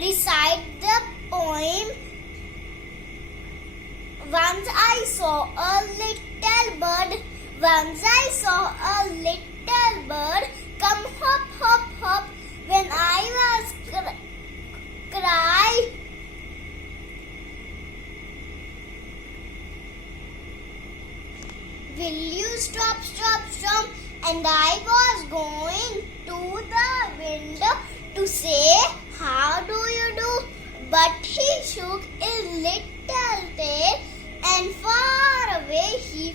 recite the poem. Once I saw a little bird. Once I saw a little bird come hop, hop, hop when I was cry. Will you stop, stop, stop? And I was going to the window to say, how do you do? But he shook his little tail and far away he